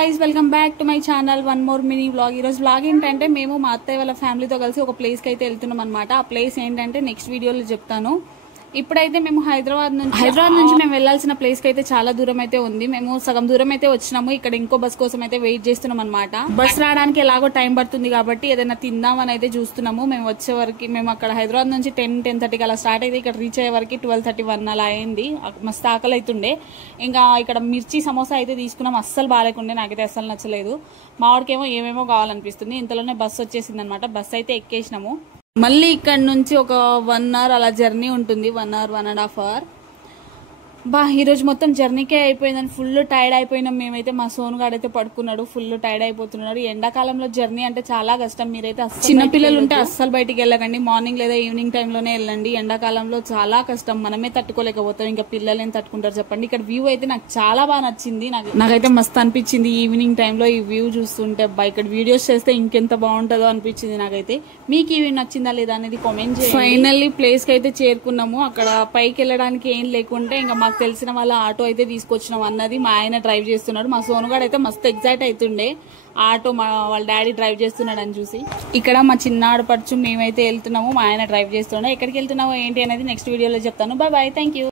guys, welcome back to my channel. One more mini vlog. ఈ రోజు vlog ఏంటంటే మేము మా అత్తయ్య వాళ్ళ ఫ్యామిలీతో కలిసి ఒక ప్లేస్ కి అయితే వెళ్తున్నాం అన్నమాట. ఆ ప్లేస్ ఏంటంటే నెక్స్ట్ వీడియోలో చెప్తాను. ఇప్పుడైతే మేము హైదరాబాద్ నుంచి మేము వెళ్ళాల్సిన ప్లేస్ కి అయితే చాలా దూరం అయితే ఉంది. మేము సగం దూరం అయితే వచ్చినాము. ఇక్కడ ఇంకో బస్ కోసం అయితే వెయిట్ చేస్తున్నాం అన్నమాట. బస్ రావడానికి ఎలాగో టైం పడుతుంది కాబట్టి ఏదైనా తిందామని అయితే చూస్తున్నాము. మేము వచ్చే వరకు మేము అక్కడ హైదరాబాద్ నుంచి 10-10:30 అలా స్టార్ట్ అయితే ఇక్కడ రీచ్ అయ్యే వరకు 12:31 అలా అయింది. మస్తు ఆకలి అవుతుండే. ఇంకా ఇక్కడ మిర్చి సమోసా అయితే తీసుకున్నాం. అస్సలు బాగాలేకుండే, నాకైతే అస్సలు నచ్చలేదు. మావాడికేమో ఏమేమో కావాలనిపిస్తుంది. ఇంతలోనే బస్ వచ్చేసింది అనమాట. బస్ అయితే ఎక్కేసినాము. మళ్ళీ ఇక్కడ నుంచి ఒక 1 hour అలా జర్నీ ఉంటుంది. 1 hour 1.5 hours. ఈరోజు మొత్తం జర్నీకే అయిపోయిందని ఫుల్ టైర్డ్ అయిపోయినాం మేమైతే. మా సోనుగాడు అయితే పడుకున్నాడు, ఫుల్ టైర్డ్ అయిపోతున్నాడు. ఎండాకాలంలో జర్నీ అంటే చాలా కష్టం. మీరైతే చిన్నపిల్లలు ఉంటే అస్సలు బయటికి వెళ్ళకండి. మార్నింగ్ లేదా ఈవినింగ్ టైంలోనే వెళ్ళండి. ఎండాకాలంలో చాలా కష్టం, మనమే తట్టుకోలేకపోతాం, ఇంకా పిల్లలు ఏం తట్టుకుంటారు చెప్పండి. ఇక్కడ వ్యూ అయితే నాకు చాలా బాగా నచ్చింది. నాకైతే మస్తు అనిపించింది ఈవినింగ్ టైంలో ఈ వ్యూ చూస్తుంటే. ఇక్కడ వీడియోస్ చేస్తే ఇంకెంత బాగుంటుందో అనిపించింది నాకైతే. మీకు ఈ వ్యూ నచ్చిందా లేదా అనేది కామెంట్ చేయండి. ఫైనల్లీ ప్లేస్ కి అయితే చేరుకున్నాము. అక్కడ పైకి వెళ్ళడానికి ఏం లేకుంటే ఇంకా మాకు తెలిసిన వాళ్ళ ఆటో అయితే తీసుకొచ్చినాం అన్నది. మా ఆయన డ్రైవ్ చేస్తున్నాడు. మా సోనుగాడు అయితే మస్తు ఎగ్జైట్ అవుతుండే ఆటో వాళ్ళ డాడీ డ్రైవ్ చేస్తున్నాడు అని చూసి. ఇక్కడ మా చిన్న ఆడపడుచు మేమైతే వెళ్తున్నాము. మా ఆయన డ్రైవ్ చేస్తున్నాడు. ఎక్కడికి వెళ్తున్నామో ఏంటి అనేది నెక్స్ట్ వీడియోలో చెప్తాను. Bye bye, thank you.